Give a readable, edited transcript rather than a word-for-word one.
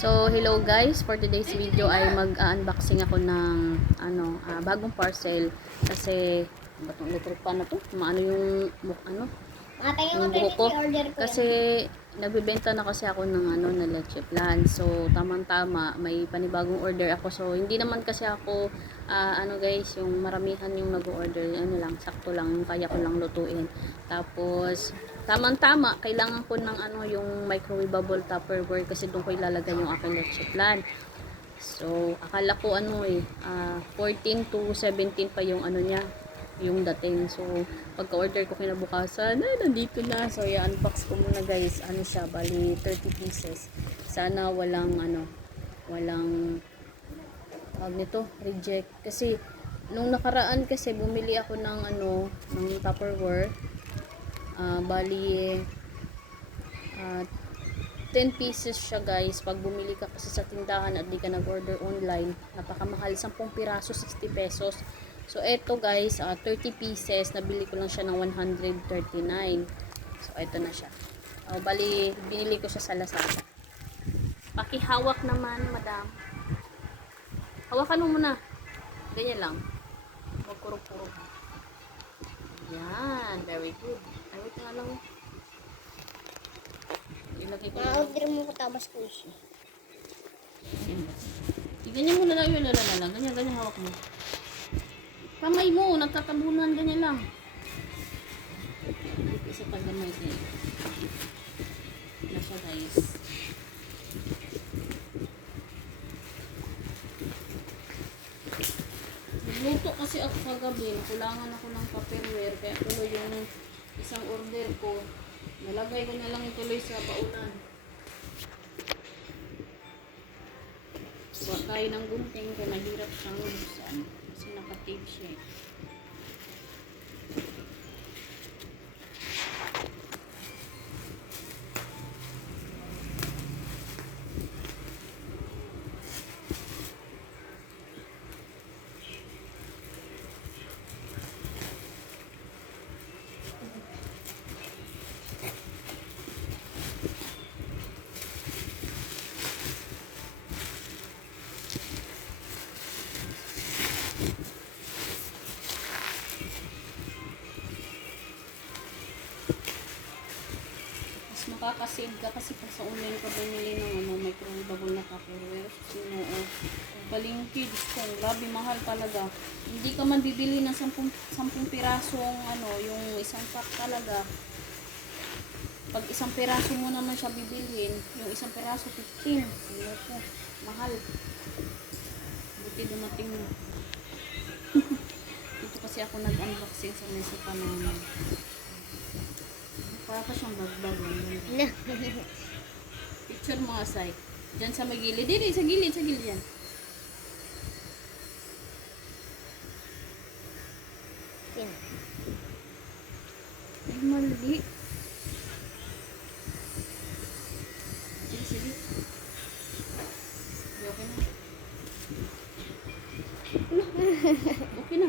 So, hello guys, for today's video ay mag-unboxing ako ng bagong parcel kasi batong electric pan na to, maano yung yung buhok ko kasi nagbebenta na kasi ako ng na leche plan. So, tamang-tama may panibagong order ako. So, hindi naman kasi ako guys, yung maramihan yung nag-order, lang, sakto lang yung kaya ko lang lutuin. Tapos tamang-tama, kailangan ko ng yung microwavable Tupperware kasi doon ko ilalagay yung aking leche plan. So, akala ko 14 to 17 pa yung niya, yung dating. So, pagka-order ko kinabukasan, nandito na. So, i-unbox ko muna guys. Ano siya, bali 30 pieces. Sana walang walang tawag nito, reject. Kasi, nung nakaraan kasi bumili ako ng ng Tupperware. Bali 10 pieces siya guys. Pag bumili ka kasi sa tindahan at di ka nag-order online, napakamahal, 10 piraso 60 pesos. So eto guys, 30 pieces, nabili ko lang siya ng 139. So eto na siya. Bali binili ko siya sa Lazada. Pakihawak naman madam, hawakan mo muna, ganyan lang, huwag kurog-kurog. Yan, very good. Ay, wait nga lang. Ilagay ko na. Ma-order mo ko tabas ko siya. Ganyan mo na lang yun. Ganyan hawak mo. Kamay mo, nagtatabunan. Ganyan lang. Isa pa gamay din. Na siya guys. Nagluto kasi ako kagabi. Nakulangan ako ng Tupperware. Kaya tuloy yung isang order ko. Nalagay ko na lang tuloy sa baunan. Kuha tayo ng gunting kaya mahirap siyang buksan kasi naka-tape siya. Makakasave ka kasi pag sa online ka bumili ng microwavable na Tupperware. Palingki, gusto, grabe mahal talaga. Hindi ka man bibili ng 10 pirasong yung isang pack talaga. Pag isang piraso mo naman siya bibilhin, yung isang piraso 15. Loko, mahal. Buti dumating mo. Dito kasi ako nag-unboxing sa mesa pa namin. Para pa siyang bagbag lang. Picture mo asay. Diyan sa may gilid. Dili, sa gilid yan. Ay, mali. Sige. Okay na. Okay na.